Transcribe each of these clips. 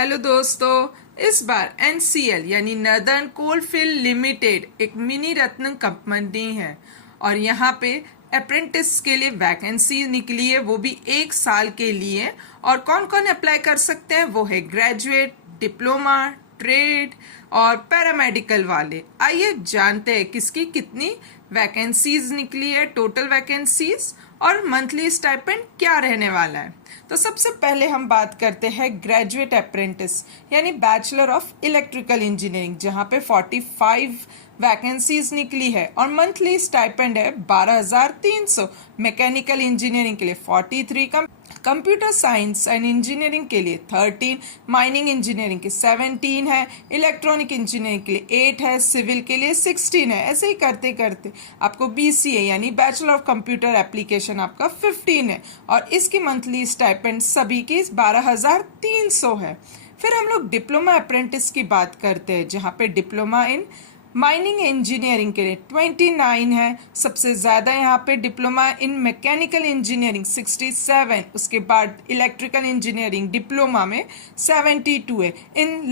Hello दोस्तों, इस बार NCL यानी नर्दर्न कोलफील्ड लिमिटेड एक मिनी रत्न कंपनी है और यहाँ पे अप्रेंटिस के लिए वैकेंसी निकली है, वो भी 1 साल के लिए। और कौन कौन अप्लाई कर सकते हैं वो है ग्रेजुएट, डिप्लोमा, ट्रेड और पैरामेडिकल वाले। आइए जानते हैं किसकी कितनी वैकेंसीज निकली है, टोटल वैकेंसीज और मंथली स्टाइपेंड क्या रहने वाला है। तो सबसे पहले हम बात करते हैं ग्रेजुएट अप्रेंटिस यानी बैचलर ऑफ इलेक्ट्रिकल इंजीनियरिंग, जहाँ पे 45 वैकेंसीज निकली है और मंथली स्टाइपेंड है 12,300। मैकेनिकल इंजीनियरिंग के लिए 43, कंप्यूटर साइंस एंड इंजीनियरिंग के लिए 13, माइनिंग इंजीनियरिंग के 17 है, इलेक्ट्रॉनिक इंजीनियरिंग के लिए 8 है, सिविल के लिए 16 है। ऐसे ही करते करते आपको BCA यानी बैचलर ऑफ कंप्यूटर एप्लीकेशन आपका 15 है और इसकी मंथली स्टाइपेंड सभी की 12,300 है। फिर हम लोग डिप्लोमा अप्रेंटिस की बात करते हैं, जहाँ पे डिप्लोमा इन माइनिंग इंजीनियरिंग के लिए 29 है। सबसे ज़्यादा यहाँ पे डिप्लोमा इन मैकेनिकल इंजीनियरिंग 67, उसके बाद इलेक्ट्रिकल इंजीनियरिंग डिप्लोमा में 72 है।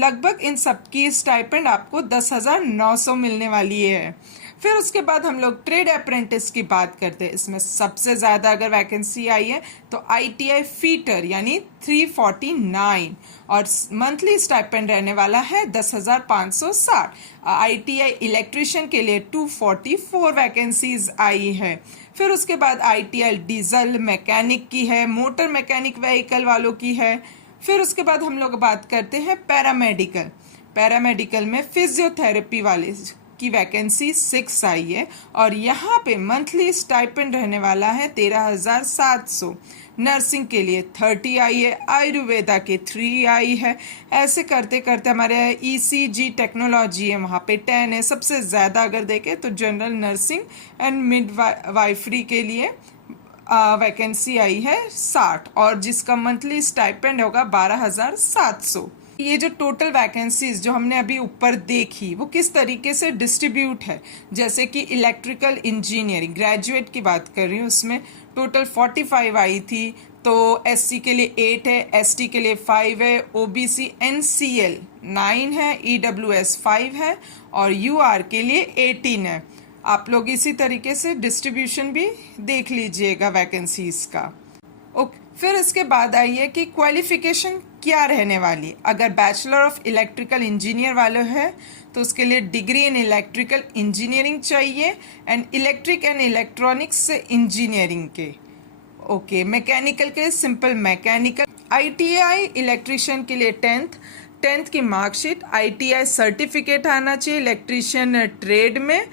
लगभग इन सबकी स्टाइपेंड आपको 10,900 मिलने वाली है। फिर उसके बाद हम लोग ट्रेड अप्रेंटिस की बात करते हैं। इसमें सबसे ज़्यादा अगर वैकेंसी आई है तो ITI फीटर यानी 349 और मंथली स्टाइपेंड रहने वाला है 10,560। ITI इलेक्ट्रिशियन के लिए 244 वैकेंसीज आई है। फिर उसके बाद ITI डीजल मैकेनिक की है, मोटर मैकेनिक व्हीकल वालों की है। फिर उसके बाद हम लोग बात करते हैं पैरामेडिकल में फिजियोथेरेपी वाले की वैकेंसी 6 आई है और यहाँ पे मंथली स्टाइपेंड रहने वाला है 13,700। नर्सिंग के लिए 30 आई है, आयुर्वेदा के 3 आई है। ऐसे करते करते हमारे ECG टेक्नोलॉजी है, वहाँ पे 10 है। सबसे ज़्यादा अगर देखें तो जनरल नर्सिंग एंड मिडवाइफरी के लिए वैकेंसी आई है 60 और जिसका मंथली स्टाइपेंड होगा 12,700। ये जो टोटल वैकेंसीज जो हमने अभी ऊपर देखी वो किस तरीके से डिस्ट्रीब्यूट है, जैसे कि इलेक्ट्रिकल इंजीनियरिंग ग्रेजुएट की बात कर रही हूँ, उसमें टोटल 45 आई थी। तो SC के लिए 8 है, ST के लिए 5 है, OBC NCL 9 है, EWS 5 है और UR के लिए 18 है। आप लोग इसी तरीके से डिस्ट्रीब्यूशन भी देख लीजिएगा वैकेंसीज का। ओके, फिर इसके बाद आइए कि क्वालिफिकेशन क्या रहने वाली। अगर बैचलर ऑफ इलेक्ट्रिकल इंजीनियर वाले है तो उसके लिए डिग्री इन इलेक्ट्रिकल इंजीनियरिंग चाहिए and electric and electronics engineering के। ओके, मैकेनिकल के लिए सिंपल मैकेनिकल। ITI इलेक्ट्रिशियन के लिए 10th की मार्कशीट, ITI सर्टिफिकेट आना चाहिए, इलेक्ट्रिशियन ट्रेड में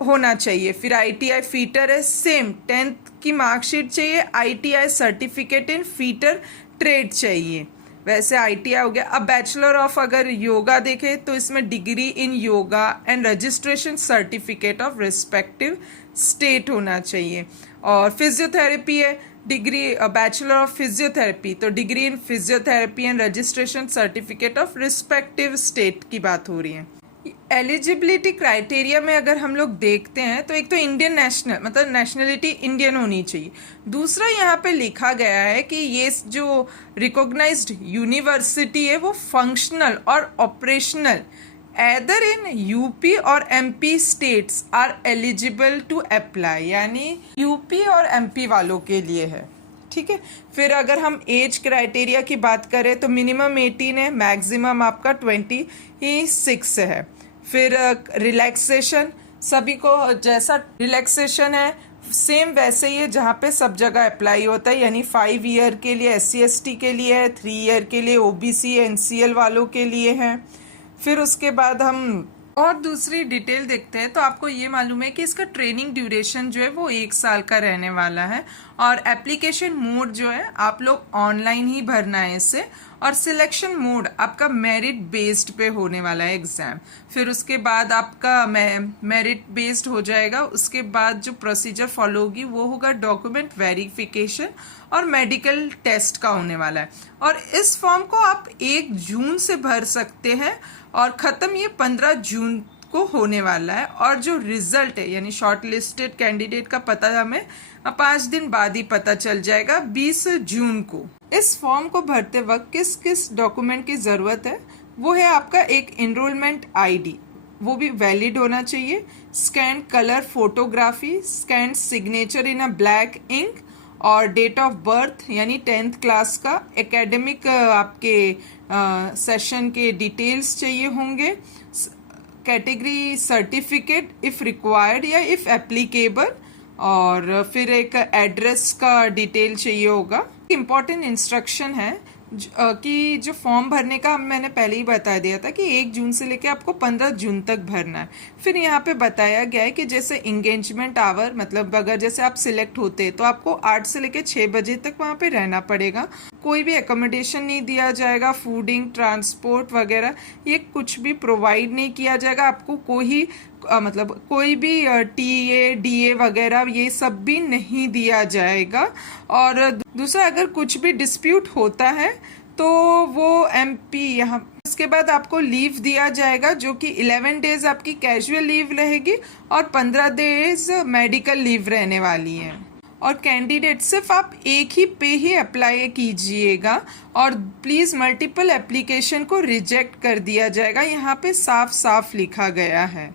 होना चाहिए। फिर ITI फीटर है, सेम 10th की मार्कशीट चाहिए, ITI certificate in fitter trade चाहिए। वैसे ITI हो गया। अब बैचलर ऑफ अगर योगा देखें तो इसमें degree in yoga and registration certificate of respective state होना चाहिए। और फिजियोथेरेपी है, डिग्री बैचलर ऑफ फिजियोथेरेपी तो degree in physiotherapy and registration certificate of respective state की बात हो रही है। एलिजिबिलिटी क्राइटेरिया में अगर हम लोग देखते हैं तो एक तो इंडियन नेशनल मतलब नेशनलिटी इंडियन होनी चाहिए। दूसरा यहाँ पे लिखा गया है कि ये जो रिकॉग्नाइज्ड यूनिवर्सिटी है वो फंक्शनल और ऑपरेशनल एदर इन UP और MP states are eligible to apply, यानी UP और MP वालों के लिए है। ठीक है। फिर अगर हम एज क्राइटेरिया की बात करें तो मिनिमम 18 है, मैक्सिमम आपका 26 है। फिर रिलैक्सेशन, सभी को जैसा रिलैक्सेशन है सेम वैसे ही है जहाँ पे सब जगह अप्लाई होता है, यानी 5 ईयर के लिए SC ST के लिए है, 3 ईयर के लिए OBC NCL वालों के लिए है। फिर उसके बाद हम और दूसरी डिटेल देखते हैं तो आपको ये मालूम है कि इसका ट्रेनिंग ड्यूरेशन जो है वो 1 साल का रहने वाला है और एप्लीकेशन मोड जो है आप लोग ऑनलाइन ही भरना है इसे, और सिलेक्शन मोड आपका मेरिट बेस्ड पे होने वाला है एग्ज़ाम। फिर उसके बाद आपका मेरिट बेस्ड हो जाएगा, उसके बाद जो प्रोसीजर फॉलो होगी वो होगा डॉक्यूमेंट वेरिफिकेशन और मेडिकल टेस्ट का होने वाला है। और इस फॉर्म को आप 1 जून से भर सकते हैं और ख़त्म ये 15 जून को होने वाला है। और जो रिजल्ट है यानी शॉर्ट लिस्टेड कैंडिडेट का पता हमें 5 दिन बाद ही पता चल जाएगा 20 जून को। इस फॉर्म को भरते वक्त किस किस डॉक्यूमेंट की ज़रूरत है, वो है आपका एक एनरोलमेंट आईडी, वो भी वैलिड होना चाहिए, scan colour photography, scan signature in a black ink, और डेट ऑफ बर्थ यानी 10th क्लास का, एकेडमिक आपके सेशन के डिटेल्स चाहिए होंगे, कैटेगरी सर्टिफिकेट इफ़ रिक्वायर्ड या इफ़ एप्लीकेबल, और फिर एक एड्रेस का डिटेल चाहिए होगा। इम्पॉर्टेंट इंस्ट्रक्शन है कि जो फॉर्म भरने का मैंने पहले ही बता दिया था कि 1 जून से लेके आपको 15 जून तक भरना है। फिर यहाँ पे बताया गया है कि जैसे इंगेजमेंट आवर, मतलब अगर जैसे आप सिलेक्ट होते हैं तो आपको 8 से लेके 6 बजे तक वहाँ पे रहना पड़ेगा। कोई भी एकोमोडेशन नहीं दिया जाएगा, फूडिंग, ट्रांसपोर्ट वगैरह ये कुछ भी प्रोवाइड नहीं किया जाएगा आपको। कोई भी टीए डीए वगैरह ये सब भी नहीं दिया जाएगा। और दूसरा, अगर कुछ भी डिस्प्यूट होता है तो वो एमपी यहाँ, उसके बाद आपको लीव दिया जाएगा जो कि 11 डेज आपकी कैजुअल लीव रहेगी और 15 डेज मेडिकल लीव रहने वाली है। और कैंडिडेट सिर्फ आप एक ही पे ही अप्लाई कीजिएगा और प्लीज़ मल्टीपल एप्लीकेशन को रिजेक्ट कर दिया जाएगा, यहाँ पे साफ साफ लिखा गया है।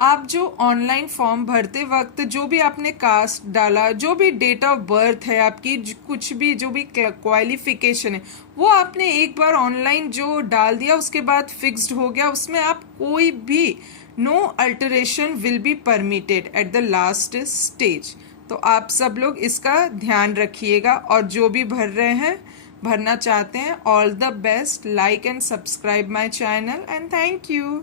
आप जो ऑनलाइन फॉर्म भरते वक्त जो भी आपने कास्ट डाला, जो भी डेट ऑफ बर्थ है आपकी, कुछ भी जो भी क्वालिफिकेशन है, वो आपने एक बार ऑनलाइन जो डाल दिया उसके बाद फिक्स्ड हो गया, उसमें आप कोई भी no alteration will be permitted at the last stage. तो आप सब लोग इसका ध्यान रखिएगा और जो भी भरना चाहते हैं, all the best. Like and subscribe my channel and thank you.